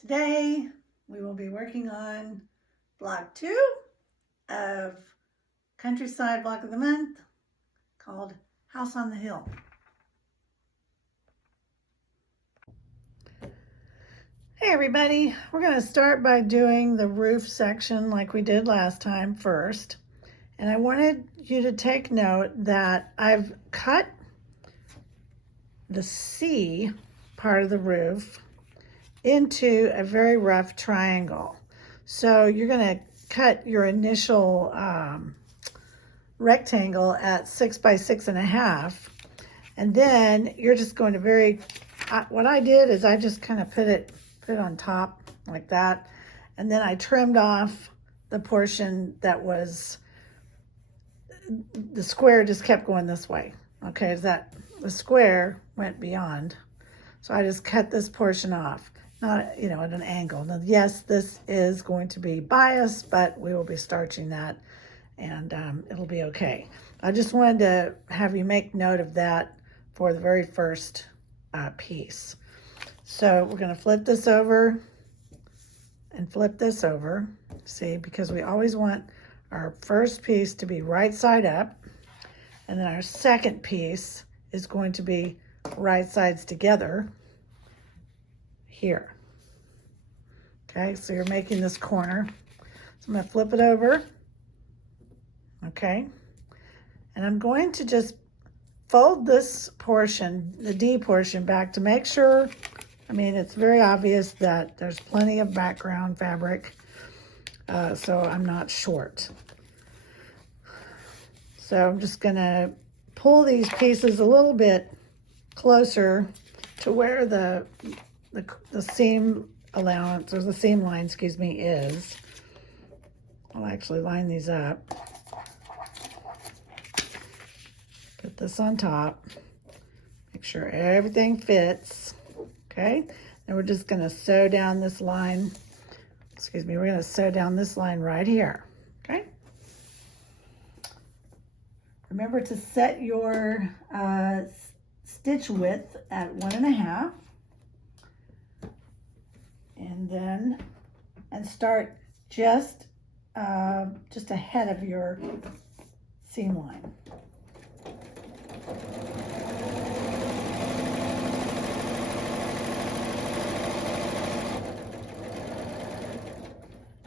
Today we will be working on block 2 of Countryside Block of the Month called House on the Hill. Hey everybody, we're going to start by doing the roof section like we did last time first. And I wanted you to take note that I've cut the C part of the roof into a very rough triangle. So you're going to cut your initial rectangle at 6 by 6.5, and then you're just going to what I did is I just kind of put it on top like that, and then I trimmed off the portion that was the square just kept going this way. Okay, that the square went beyond, so I just cut this portion off. Not, at an angle. Now, yes, this is going to be biased, but we will be starching that, and it'll be okay. I just wanted to have you make note of that for the very first piece. So we're going to flip this over and flip this over, see, because we always want our first piece to be right side up, and then our second piece is going to be right sides together here. Okay, so you're making this corner. So I'm going to flip it over. Okay, and I'm going to just fold this portion, the D portion, back to make sure, it's very obvious that there's plenty of background fabric, so I'm not short. So I'm just going to pull these pieces a little bit closer to where the seam allowance, or the seam line, is. I'll actually line these up. Put this on top. Make sure everything fits. Okay, and we're just going to sew down this line. We're going to sew down this line right here. Okay. Remember to set your stitch width at 1.5. And start just ahead of your seam line.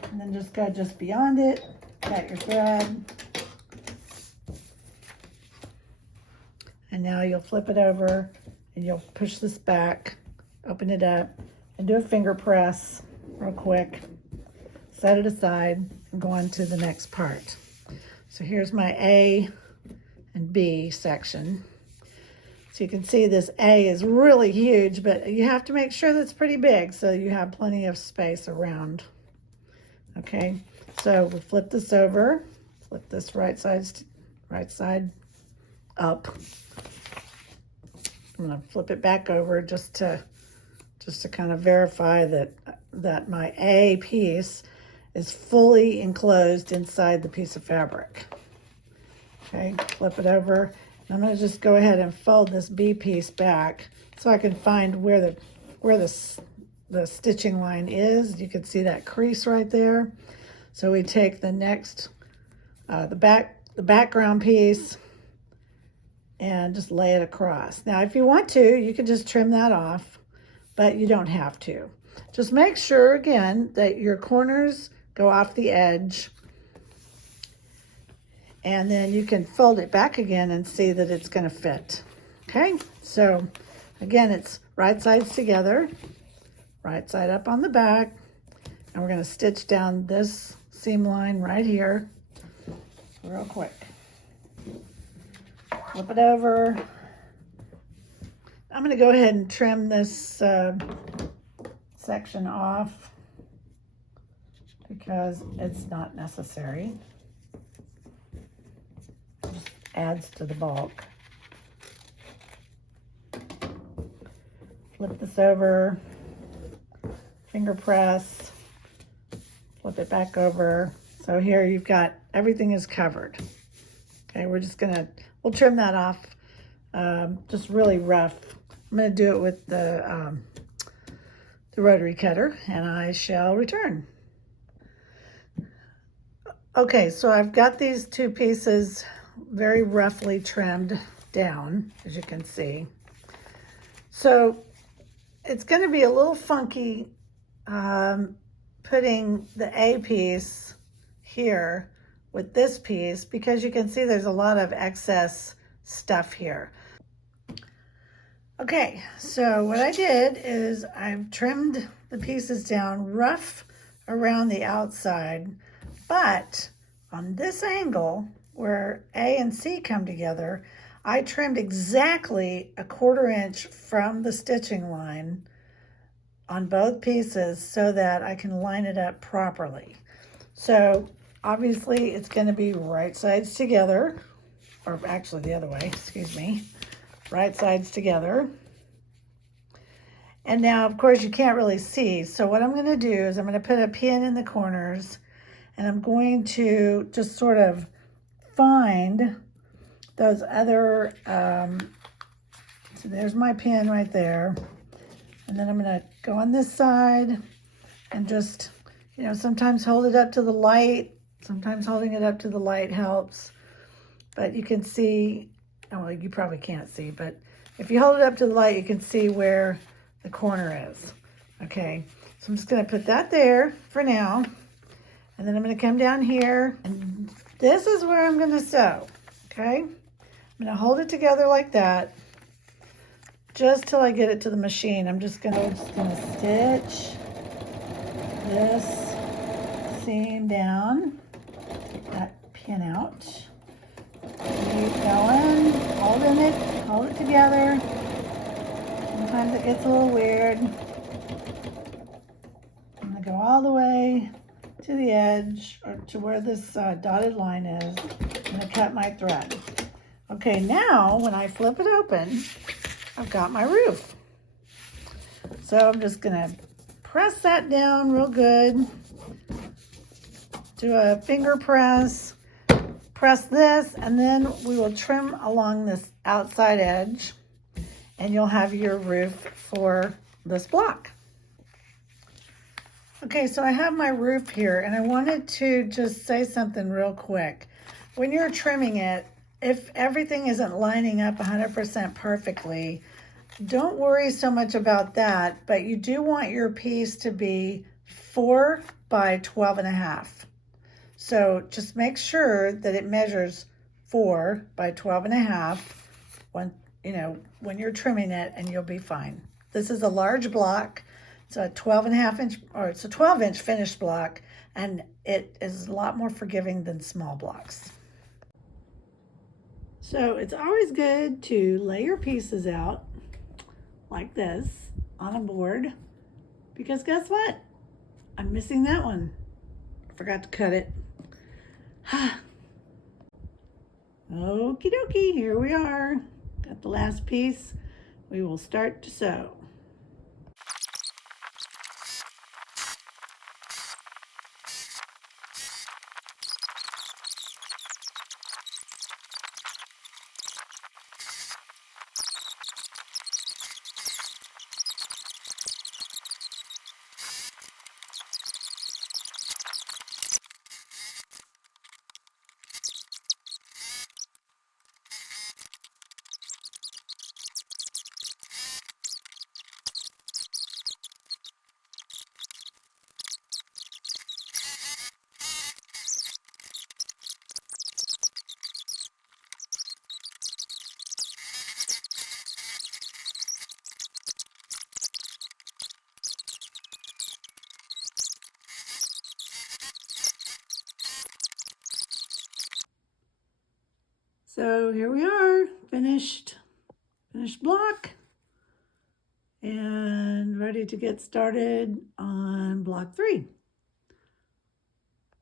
And then just go just beyond it, cut your thread. And now you'll flip it over and you'll push this back, open it up, and do a finger press real quick. Set it aside and go on to the next part. So here's my A and B section. So you can see this A is really huge, but you have to make sure that's pretty big so you have plenty of space around. Okay, so we'll flip this over, flip this right side up. I'm gonna flip it back over just to kind of verify that my A piece is fully enclosed inside the piece of fabric. Okay, flip it over. I'm going to just go ahead and fold this B piece back so I can find where the stitching line is. You can see that crease right there. So we take the next, the background piece, and just lay it across. Now, if you want to, you can just trim that off, but you don't have to. Just make sure, again, that your corners go off the edge, and then you can fold it back again and see that it's going to fit. Okay, so again, it's right sides together, right side up on the back, and we're going to stitch down this seam line right here real quick. Flip it over. I'm going to go ahead and trim this section off because it's not necessary. It just adds to the bulk. Flip this over, finger press, flip it back over. So here you've got, everything is covered. Okay, we'll trim that off just really rough. I'm going to do it with the the rotary cutter and I shall return. Okay, so I've got these two pieces very roughly trimmed down, as you can see. So it's going to be a little funky putting the A piece here with this piece because you can see there's a lot of excess stuff here. Okay, so what I did is I've trimmed the pieces down rough around the outside, but on this angle where A and C come together, I trimmed exactly a 1/4 inch from the stitching line on both pieces so that I can line it up properly. So obviously it's going to be right sides together, or actually the other way, excuse me, right sides together. And now, of course, you can't really see. So what I'm going to do is I'm going to put a pin in the corners and I'm going to just sort of find those other, so there's my pin right there. And then I'm going to go on this side and just, you know, sometimes hold it up to the light. Sometimes holding it up to the light helps. But you can see, well, you probably can't see, but if you hold it up to the light, you can see where the corner is. Okay, so I'm just going to put that there for now. And then I'm going to come down here, and this is where I'm going to sew. Okay, I'm going to hold it together like that just till I get it to the machine. I'm just going to stitch this seam down, take that pin out, keep going, hold it together. Sometimes it gets a little weird. I'm going to go all the way to the edge, or to where this dotted line is. I'm going to cut my thread. Okay, now when I flip it open, I've got my roof. So I'm just going to press that down real good. Do a finger press. Press this, and then we will trim along this outside edge, and you'll have your roof for this block. Okay, so I have my roof here, and I wanted to just say something real quick. When you're trimming it, if everything isn't lining up 100% perfectly, don't worry so much about that, but you do want your piece to be 4 by 12.5. So just make sure that it measures 4 by 12.5 when you're trimming it, and you'll be fine. This is a large block. It's a 12.5 inch, or it's a 12-inch finished block, and it is a lot more forgiving than small blocks. So it's always good to lay your pieces out like this on a board, because guess what? I'm missing that one. I forgot to cut it. Okie dokie, here we are. Got the last piece. We will start to sew. So here we are, finished block, and ready to get started on block 3.